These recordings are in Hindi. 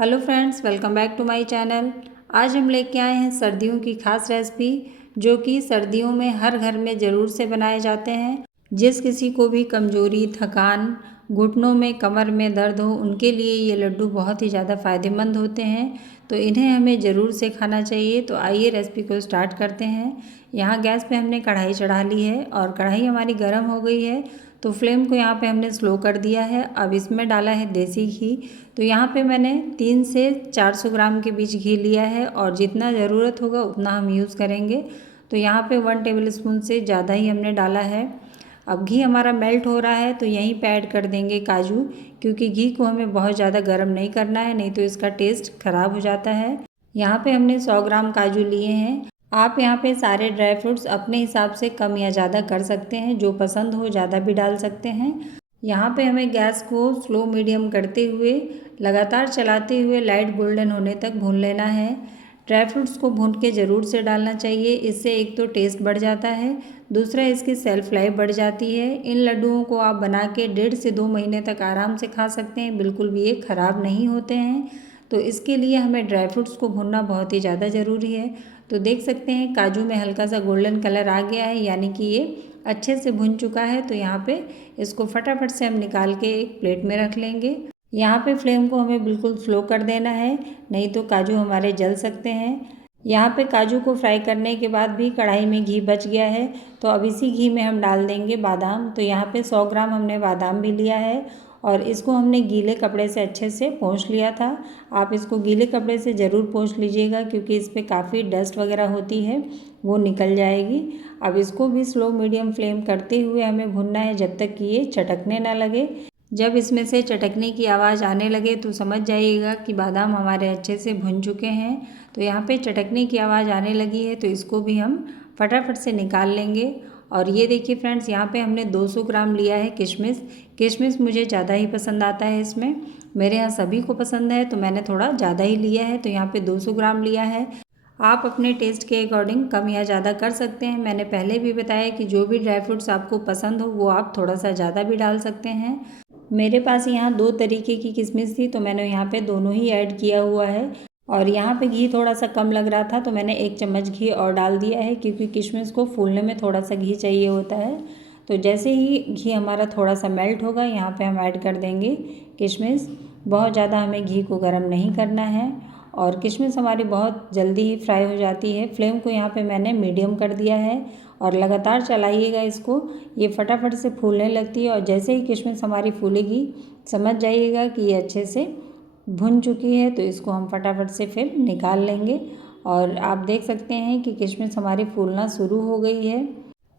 Hello friends, welcome back to my channel. आज हम लेके आए हैं सर्दियों की खास रेसिपी जो कि सर्दियों में हर घर में ज़रूर से बनाए जाते हैं। जिस किसी को भी कमज़ोरी, थकान, घुटनों में, कमर में दर्द हो, उनके लिए ये लड्डू बहुत ही ज़्यादा फ़ायदेमंद होते हैं। तो इन्हें हमें ज़रूर से खाना चाहिए। तो आइए रेसिपी को स्टार्ट करते हैं। यहाँ गैस पे हमने कढ़ाई चढ़ा ली है और कढ़ाई हमारी गर्म हो गई है। तो फ्लेम को यहाँ पे हमने स्लो कर दिया है। अब इसमें डाला है देसी घी। तो यहाँ पे मैंने 300 से 400 ग्राम के बीच घी लिया है और जितना ज़रूरत होगा उतना हम यूज़ करेंगे। तो यहाँ पे 1 टेबलस्पून से ज़्यादा ही हमने डाला है। अब घी हमारा मेल्ट हो रहा है तो यहीं पे ऐड कर देंगे काजू, क्योंकि घी को हमें बहुत ज़्यादा गर्म नहीं करना है, नहीं तो इसका टेस्ट ख़राब हो जाता है। यहाँ पे हमने 100 ग्राम काजू लिए हैं। आप यहाँ पे सारे ड्राई फ्रूट्स अपने हिसाब से कम या ज़्यादा कर सकते हैं, जो पसंद हो ज़्यादा भी डाल सकते हैं। यहाँ पे हमें गैस को स्लो मीडियम करते हुए लगातार चलाते हुए लाइट गोल्डन होने तक भून लेना है। ड्राई फ्रूट्स को भून के ज़रूर से डालना चाहिए। इससे एक तो टेस्ट बढ़ जाता है, दूसरा इसकी सेल्फ लाइफ बढ़ जाती है। इन लड्डुओं को आप बना के 1.5 से 2 महीने तक आराम से खा सकते हैं, बिल्कुल भी ये ख़राब नहीं होते हैं। तो इसके लिए हमें ड्राई फ्रूट्स को भूनना बहुत ही ज़्यादा ज़रूरी है। तो देख सकते हैं काजू में हल्का सा गोल्डन कलर आ गया है, यानी कि ये अच्छे से भुन चुका है। तो यहाँ पे इसको फटाफट से हम निकाल के एक प्लेट में रख लेंगे। यहाँ पे फ्लेम को हमें बिल्कुल स्लो कर देना है, नहीं तो काजू हमारे जल सकते हैं। यहाँ पे काजू को फ्राई करने के बाद भी कढ़ाई में घी बच गया है, तो अब इसी घी में हम डाल देंगे बादाम। तो यहाँ पे 100 ग्राम हमने बादाम भी लिया है और इसको हमने गीले कपड़े से अच्छे से पोंछ लिया था। आप इसको गीले कपड़े से ज़रूर पोंछ लीजिएगा, क्योंकि इस पर काफ़ी डस्ट वगैरह होती है, वो निकल जाएगी। अब इसको भी स्लो मीडियम फ्लेम करते हुए हमें भुनना है जब तक कि ये चटकने ना लगे। जब इसमें से चटकने की आवाज़ आने लगे तो समझ जाइएगा कि बादाम हमारे अच्छे से भुन चुके हैं। तो यहाँ पे चटकने की आवाज़ आने लगी है, तो इसको भी हम फटाफट से निकाल लेंगे। और ये देखिए फ्रेंड्स, यहाँ पे हमने 200 ग्राम लिया है किशमिश। किशमिश मुझे ज़्यादा ही पसंद आता है इसमें, मेरे यहाँ सभी को पसंद है, तो मैंने थोड़ा ज़्यादा ही लिया है। तो यहाँ पे 200 ग्राम लिया है। आप अपने टेस्ट के अकॉर्डिंग कम या ज़्यादा कर सकते हैं। मैंने पहले भी बताया कि जो भी ड्राई फ्रूट्स आपको पसंद हो वो आप थोड़ा सा ज़्यादा भी डाल सकते हैं। मेरे पास यहाँ 2 तरीके की किशमिश थी, तो मैंने यहाँ पे दोनों ही ऐड किया हुआ है। और यहाँ पे घी थोड़ा सा कम लग रहा था, तो मैंने 1 चम्मच घी और डाल दिया है, क्योंकि किशमिश को फूलने में थोड़ा सा घी चाहिए होता है। तो जैसे ही घी हमारा थोड़ा सा मेल्ट होगा, यहाँ पे हम ऐड कर देंगे किशमिश। बहुत ज़्यादा हमें घी को गर्म नहीं करना है और किशमिश हमारी बहुत जल्दी ही फ्राई हो जाती है। फ्लेम को यहाँ पे मैंने मीडियम कर दिया है और लगातार चलाइएगा इसको, ये फटाफट से फूलने लगती है। और जैसे ही किशमिश हमारी फूलेगी, समझ जाइएगा कि ये अच्छे से भुन चुकी है। तो इसको हम फटाफट से फिर निकाल लेंगे। और आप देख सकते हैं कि किशमिश हमारी फूलना शुरू हो गई है।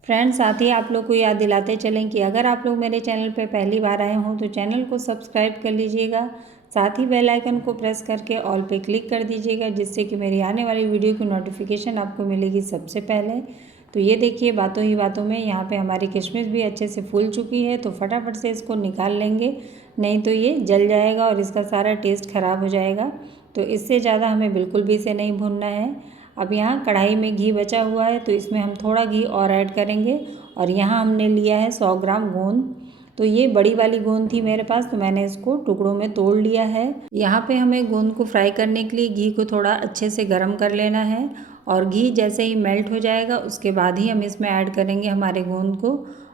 फ्रेंड्स, साथ ही आप लोग को याद दिलाते चलें कि अगर आप लोग मेरे चैनल पर पहली बार आए हों तो चैनल को सब्सक्राइब कर लीजिएगा। साथ ही बेल आइकन को प्रेस करके ऑल पे क्लिक कर दीजिएगा, जिससे कि मेरी आने वाली वीडियो की नोटिफिकेशन आपको मिलेगी सबसे पहले। तो ये देखिए, बातों ही बातों में यहाँ पे हमारी किशमिश भी अच्छे से फूल चुकी है। तो फटाफट से इसको निकाल लेंगे, नहीं तो ये जल जाएगा और इसका सारा टेस्ट ख़राब हो जाएगा। तो इससे ज़्यादा हमें बिल्कुल भी इसे नहीं भूनना है। अब यहाँ कढ़ाई में घी बचा हुआ है, तो इसमें हम थोड़ा घी और ऐड करेंगे। और यहाँ हमने लिया है 100 ग्राम गोंद। तो ये बड़ी वाली गोंद थी मेरे पास, तो मैंने इसको टुकड़ों में तोड़ लिया है। यहाँ पे हमें गोंद को फ्राई करने के लिए घी को थोड़ा अच्छे से गर्म कर लेना है। और घी जैसे ही मेल्ट हो जाएगा, उसके बाद ही हम इसमें ऐड करेंगे हमारे गोंद को।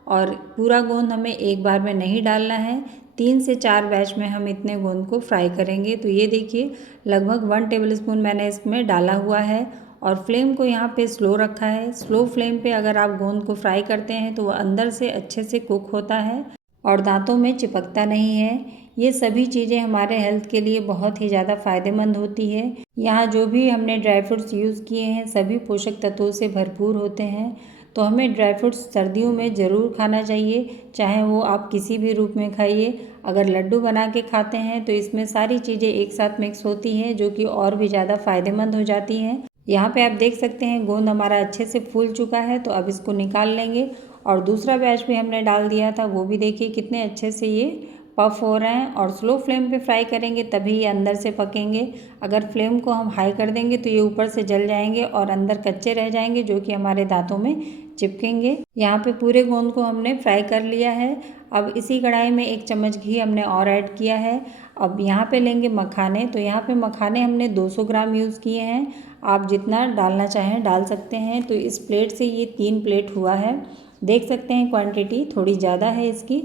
और पूरा गोंद हमें एक बार में नहीं डालना है, 3 से 4 बैच में हम इतने गोंद को फ्राई करेंगे। तो ये देखिए, लगभग 1 टेबलस्पून मैंने इसमें डाला हुआ है और फ्लेम को यहाँ पे स्लो रखा है। स्लो फ्लेम पे अगर आप गोंद को फ्राई करते हैं तो वह अंदर से अच्छे से कुक होता है और दांतों में चिपकता नहीं है। ये सभी चीज़ें हमारे हेल्थ के लिए बहुत ही ज़्यादा फ़ायदेमंद होती है। यहाँ जो भी हमने ड्राई फ्रूट्स यूज़ किए हैं, सभी पोषक तत्वों से भरपूर होते हैं। तो हमें ड्राई फ्रूट्स सर्दियों में ज़रूर खाना चाहिए, चाहे वो आप किसी भी रूप में खाइए। अगर लड्डू बना के खाते हैं तो इसमें सारी चीज़ें एक साथ मिक्स होती हैं, जो कि और भी ज़्यादा फ़ायदेमंद हो जाती हैं। यहाँ पे आप देख सकते हैं गोंद हमारा अच्छे से फूल चुका है, तो अब इसको निकाल लेंगे। और दूसरा बैच भी हमने डाल दिया था, वो भी देखिए कितने अच्छे से ये पफ हो रहे हैं। और स्लो फ्लेम पे फ्राई करेंगे तभी ये अंदर से पकेंगे। अगर फ्लेम को हम हाई कर देंगे तो ये ऊपर से जल जाएंगे और अंदर कच्चे रह जाएंगे, जो कि हमारे दांतों में चिपकेंगे। यहाँ पे पूरे गोंद को हमने फ्राई कर लिया है। अब इसी कढ़ाई में 1 चम्मच घी हमने और ऐड किया है। अब यहाँ पे लेंगे मखाने, तो यहाँ पे मखाने हमने 200 ग्राम यूज़ किए हैं। आप जितना डालना चाहें डाल सकते हैं। तो इस प्लेट से ये 3 प्लेट हुआ है। देख सकते हैं क्वांटिटी थोड़ी ज़्यादा है इसकी।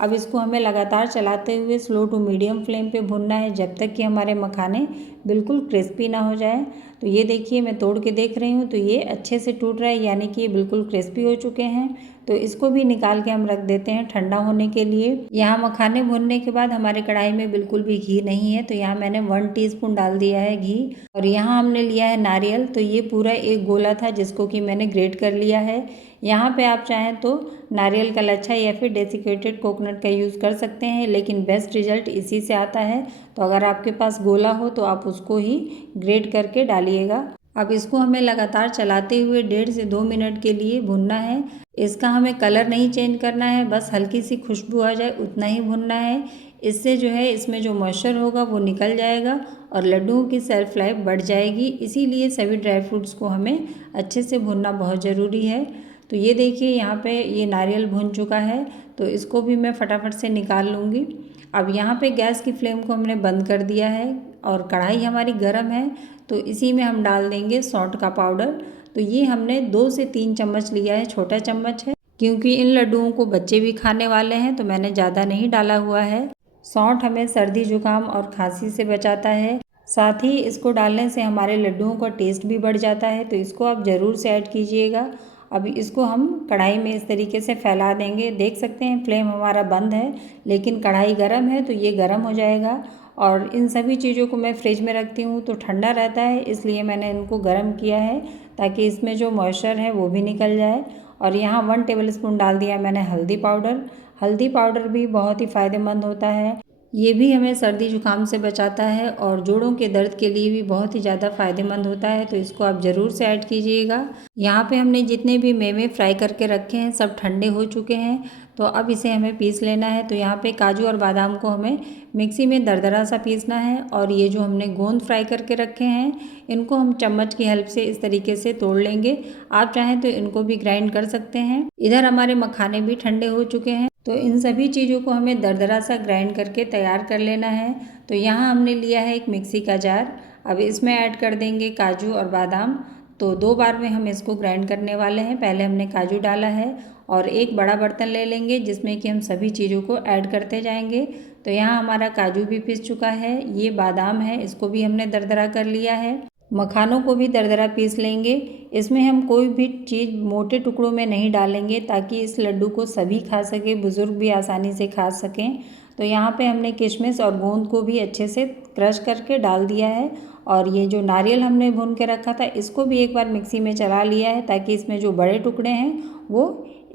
अब इसको हमें लगातार चलाते हुए स्लो टू मीडियम फ्लेम पे भुनना है जब तक कि हमारे मखाने बिल्कुल क्रिस्पी ना हो जाए। तो ये देखिए मैं तोड़ के देख रही हूँ तो ये अच्छे से टूट रहा है, यानी कि ये बिल्कुल क्रिस्पी हो चुके हैं। तो इसको भी निकाल के हम रख देते हैं ठंडा होने के लिए। यहाँ मखाने भुनने के बाद हमारे कढ़ाई में बिल्कुल भी घी नहीं है, तो यहाँ मैंने 1 टीस्पून डाल दिया है घी। और यहाँ हमने लिया है नारियल, तो ये पूरा एक गोला था जिसको कि मैंने ग्रेट कर लिया है। यहाँ पे आप चाहें तो नारियल का लच्छा या फिर डेसिकेटेड कोकोनट का यूज़ कर सकते हैं, लेकिन बेस्ट रिजल्ट इसी से आता है। तो अगर आपके पास गोला हो तो आप उसको ही ग्रेट करके डालिएगा। अब इसको हमें लगातार चलाते हुए 1.5 से 2 मिनट के लिए भुनना है। इसका हमें कलर नहीं चेंज करना है, बस हल्की सी खुशबू आ जाए उतना ही भुनना है। इससे जो है इसमें जो मॉइस्चर होगा वो निकल जाएगा और लड्डुओं की शेल्फ लाइफ बढ़ जाएगी। इसीलिए सभी ड्राई फ्रूट्स को हमें अच्छे से भुनना बहुत ज़रूरी है। तो ये देखिए यहाँ पे ये नारियल भुन चुका है, तो इसको भी मैं फटाफट से निकाल लूँगी। अब यहाँ पे गैस की फ्लेम को हमने बंद कर दिया है और कढ़ाई हमारी गर्म है, तो इसी में हम डाल देंगे सौंठ का पाउडर। तो ये हमने 2 से 3 चम्मच लिया है, छोटा चम्मच है, क्योंकि इन लड्डुओं को बच्चे भी खाने वाले हैं तो मैंने ज़्यादा नहीं डाला हुआ है। सौंठ हमें सर्दी जुकाम और खांसी से बचाता है, साथ ही इसको डालने से हमारे लड्डुओं का टेस्ट भी बढ़ जाता है, तो इसको आप ज़रूर से ऐड कीजिएगा। अब इसको हम कढ़ाई में इस तरीके से फैला देंगे। देख सकते हैं फ्लेम हमारा बंद है, लेकिन कढ़ाई गर्म है तो ये गर्म हो जाएगा। और इन सभी चीज़ों को मैं फ्रिज में रखती हूँ तो ठंडा रहता है, इसलिए मैंने इनको गर्म किया है ताकि इसमें जो मॉइस्चर है वो भी निकल जाए। और यहाँ 1 टेबलस्पून डाल दिया मैंने हल्दी पाउडर। हल्दी पाउडर भी बहुत ही फ़ायदेमंद होता है, ये भी हमें सर्दी जुकाम से बचाता है और जोड़ों के दर्द के लिए भी बहुत ही ज़्यादा फ़ायदेमंद होता है, तो इसको आप ज़रूर से ऐड कीजिएगा। यहाँ पे हमने जितने भी मेवे फ्राई करके रखे हैं सब ठंडे हो चुके हैं, तो अब इसे हमें पीस लेना है। तो यहाँ पे काजू और बादाम को हमें मिक्सी में दरदरा सा पीसना है और ये जो हमने गोंद फ्राई करके रखे हैं इनको हम चम्मच की हेल्प से इस तरीके से तोड़ लेंगे। आप चाहें तो इनको भी ग्राइंड कर सकते हैं। इधर हमारे मखाने भी ठंडे हो चुके हैं, तो इन सभी चीज़ों को हमें दरदरा सा ग्राइंड करके तैयार कर लेना है। तो यहाँ हमने लिया है एक मिक्सी का जार। अब इसमें ऐड कर देंगे काजू और बादाम। तो 2 बार में हम इसको ग्राइंड करने वाले हैं। पहले हमने काजू डाला है और एक बड़ा बर्तन ले लेंगे जिसमें कि हम सभी चीज़ों को ऐड करते जाएंगे। तो यहाँ हमारा काजू भी पिस चुका है, ये बादाम है इसको भी हमने दरदरा कर लिया है, मखानों को भी दरदरा पीस लेंगे। इसमें हम कोई भी चीज़ मोटे टुकड़ों में नहीं डालेंगे ताकि इस लड्डू को सभी खा सके, बुज़ुर्ग भी आसानी से खा सकें। तो यहाँ पे हमने किशमिश और गोंद को भी अच्छे से क्रश करके डाल दिया है और ये जो नारियल हमने भून के रखा था इसको भी एक बार मिक्सी में चला लिया है ताकि इसमें जो बड़े टुकड़े हैं वो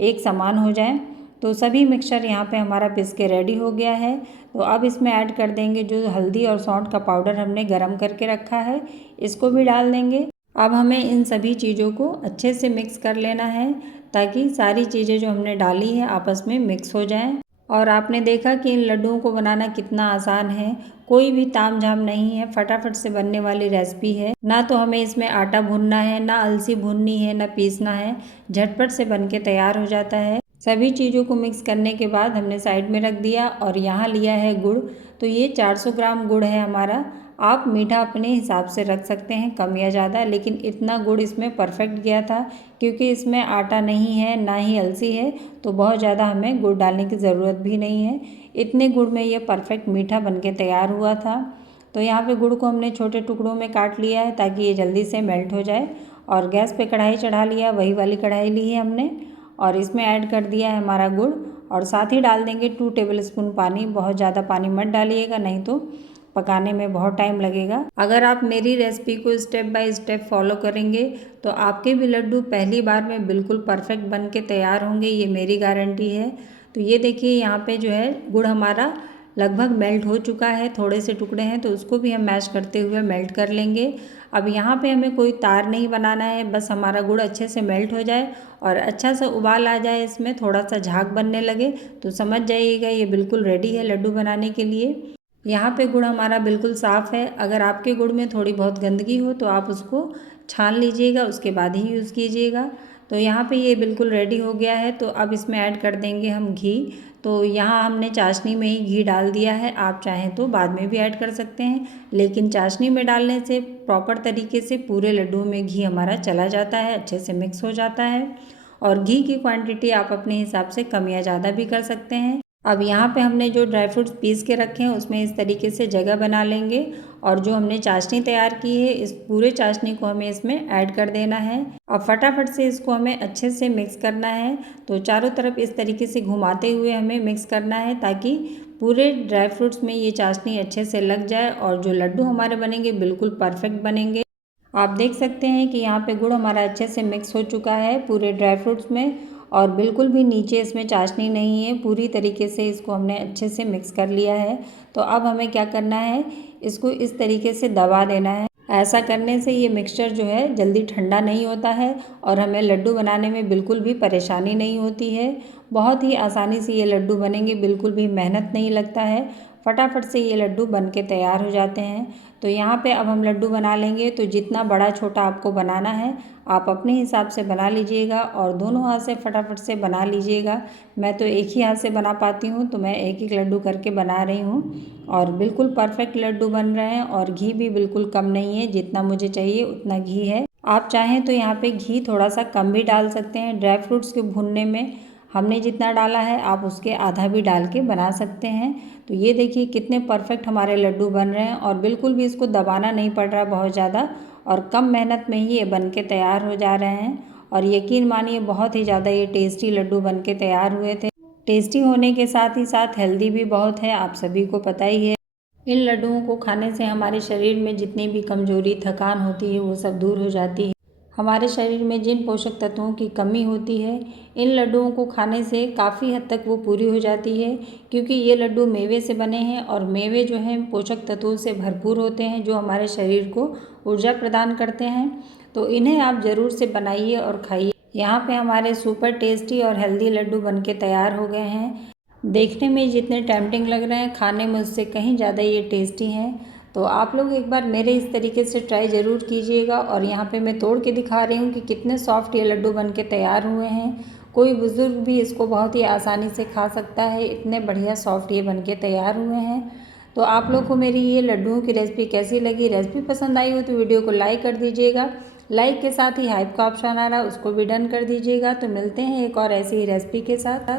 एक समान हो जाएं। तो सभी मिक्सचर यहाँ पे हमारा पिस के रेडी हो गया है। तो अब इसमें ऐड कर देंगे जो हल्दी और सौंठ का पाउडर हमने गरम करके रखा है, इसको भी डाल देंगे। अब हमें इन सभी चीज़ों को अच्छे से मिक्स कर लेना है ताकि सारी चीज़ें जो हमने डाली है आपस में मिक्स हो जाएं। और आपने देखा कि इन लड्डुओं को बनाना कितना आसान है, कोई भी तामझाम नहीं है, फटाफट से बनने वाली रेसिपी है। ना तो हमें इसमें आटा भूनना है, ना अलसी भूननी है, ना पीसना है, झटपट से बन के तैयार हो जाता है। सभी चीज़ों को मिक्स करने के बाद हमने साइड में रख दिया और यहाँ लिया है गुड़। तो ये 400 ग्राम गुड़ है हमारा। आप मीठा अपने हिसाब से रख सकते हैं, कम या ज़्यादा, लेकिन इतना गुड़ इसमें परफेक्ट गया था क्योंकि इसमें आटा नहीं है ना ही अलसी है, तो बहुत ज़्यादा हमें गुड़ डालने की ज़रूरत भी नहीं है। इतने गुड़ में ये परफेक्ट मीठा बनके तैयार हुआ था। तो यहाँ पे गुड़ को हमने छोटे टुकड़ों में काट लिया है ताकि ये जल्दी से मेल्ट हो जाए। और गैस पे कढ़ाई चढ़ा लिया, वही वाली कढ़ाई ली है हमने और इसमें ऐड कर दिया है हमारा गुड़ और साथ ही डाल देंगे 2 टेबलस्पून पानी। बहुत ज़्यादा पानी मत डालिएगा, नहीं तो पकाने में बहुत टाइम लगेगा। अगर आप मेरी रेसिपी को स्टेप बाय स्टेप फॉलो करेंगे तो आपके भी लड्डू पहली बार में बिल्कुल परफेक्ट बन के तैयार होंगे, ये मेरी गारंटी है। तो ये देखिए यहाँ पे जो है गुड़ हमारा लगभग मेल्ट हो चुका है, थोड़े से टुकड़े हैं तो उसको भी हम मैश करते हुए मेल्ट कर लेंगे। अब यहाँ पे हमें कोई तार नहीं बनाना है, बस हमारा गुड़ अच्छे से मेल्ट हो जाए और अच्छा सा उबाल आ जाए, इसमें थोड़ा सा झाग बनने लगे तो समझ जाइएगा ये बिल्कुल रेडी है लड्डू बनाने के लिए। यहाँ पे गुड़ हमारा बिल्कुल साफ़ है। अगर आपके गुड़ में थोड़ी बहुत गंदगी हो तो आप उसको छान लीजिएगा, उसके बाद ही यूज़ कीजिएगा। तो यहाँ पे ये बिल्कुल रेडी हो गया है। तो अब इसमें ऐड कर देंगे हम घी। तो यहाँ हमने चाशनी में ही घी डाल दिया है। आप चाहें तो बाद में भी ऐड कर सकते हैं, लेकिन चाशनी में डालने से प्रॉपर तरीके से पूरे लड्डू में घी हमारा चला जाता है, अच्छे से मिक्स हो जाता है। और घी की क्वांटिटी आप अपने हिसाब से कम या ज़्यादा भी कर सकते हैं। अब यहाँ पे हमने जो ड्राई फ्रूट्स पीस के रखे हैं उसमें इस तरीके से जगह बना लेंगे और जो हमने चाशनी तैयार की है इस पूरे चाशनी को हमें इसमें ऐड कर देना है। अब फटाफट से इसको हमें अच्छे से मिक्स करना है। तो चारों तरफ इस तरीके से घुमाते हुए हमें मिक्स करना है ताकि पूरे ड्राई फ्रूट्स में ये चाशनी अच्छे से लग जाए और जो लड्डू हमारे बनेंगे बिल्कुल परफेक्ट बनेंगे। आप देख सकते हैं कि यहाँ पे गुड़ हमारा अच्छे से मिक्स हो चुका है पूरे ड्राई फ्रूट्स में और बिल्कुल भी नीचे इसमें चाशनी नहीं है। पूरी तरीके से इसको हमने अच्छे से मिक्स कर लिया है। तो अब हमें क्या करना है, इसको इस तरीके से दबा देना है। ऐसा करने से ये मिक्सचर जो है जल्दी ठंडा नहीं होता है और हमें लड्डू बनाने में बिल्कुल भी परेशानी नहीं होती है। बहुत ही आसानी से ये लड्डू बनेंगे, बिल्कुल भी मेहनत नहीं लगता है। फटाफट से ये लड्डू बन के तैयार हो जाते हैं। तो यहाँ पे अब हम लड्डू बना लेंगे। तो जितना बड़ा छोटा आपको बनाना है आप अपने हिसाब से बना लीजिएगा और दोनों हाथ से फटाफट से बना लीजिएगा। मैं तो एक ही हाथ से बना पाती हूँ तो मैं एक एक लड्डू करके बना रही हूँ और बिल्कुल परफेक्ट लड्डू बन रहे हैं और घी भी बिल्कुल कम नहीं है, जितना मुझे चाहिए उतना घी है। आप चाहें तो यहाँ पे घी थोड़ा सा कम भी डाल सकते हैं। ड्राई फ्रूट्स के भुनने में हमने जितना डाला है आप उसके आधा भी डाल के बना सकते हैं। तो ये देखिए कितने परफेक्ट हमारे लड्डू बन रहे हैं और बिल्कुल भी इसको दबाना नहीं पड़ रहा बहुत ज़्यादा और कम मेहनत में ही ये बन के तैयार हो जा रहे हैं। और यकीन मानिए बहुत ही ज़्यादा ये टेस्टी लड्डू बन के तैयार हुए थे। टेस्टी होने के साथ ही साथ हेल्दी भी बहुत है, आप सभी को पता ही है। इन लड्डुओं को खाने से हमारे शरीर में जितनी भी कमजोरी थकान होती है वो सब दूर हो जाती है। हमारे शरीर में जिन पोषक तत्वों की कमी होती है इन लड्डुओं को खाने से काफ़ी हद तक वो पूरी हो जाती है, क्योंकि ये लड्डू मेवे से बने हैं और मेवे जो हैं पोषक तत्वों से भरपूर होते हैं जो हमारे शरीर को ऊर्जा प्रदान करते हैं। तो इन्हें आप ज़रूर से बनाइए और खाइए। यहाँ पे हमारे सुपर टेस्टी और हेल्दी लड्डू बन के तैयार हो गए हैं। देखने में जितने टेम्पटिंग लग रहे हैं, खाने में उससे कहीं ज़्यादा ये टेस्टी हैं। तो आप लोग एक बार मेरे इस तरीके से ट्राई ज़रूर कीजिएगा। और यहाँ पे मैं तोड़ के दिखा रही हूँ कि कितने सॉफ्ट ये लड्डू बन के तैयार हुए हैं। कोई बुज़ुर्ग भी इसको बहुत ही आसानी से खा सकता है, इतने बढ़िया सॉफ्ट ये बन के तैयार हुए हैं। तो आप लोग को मेरी ये लड्डुओं की रेसिपी कैसी लगी? रेसिपी पसंद आई हो तो वीडियो को लाइक कर दीजिएगा। लाइक के साथ ही हाइप का ऑप्शन आ रहा है उसको भी डन कर दीजिएगा। तो मिलते हैं एक और ऐसी ही रेसिपी के साथ।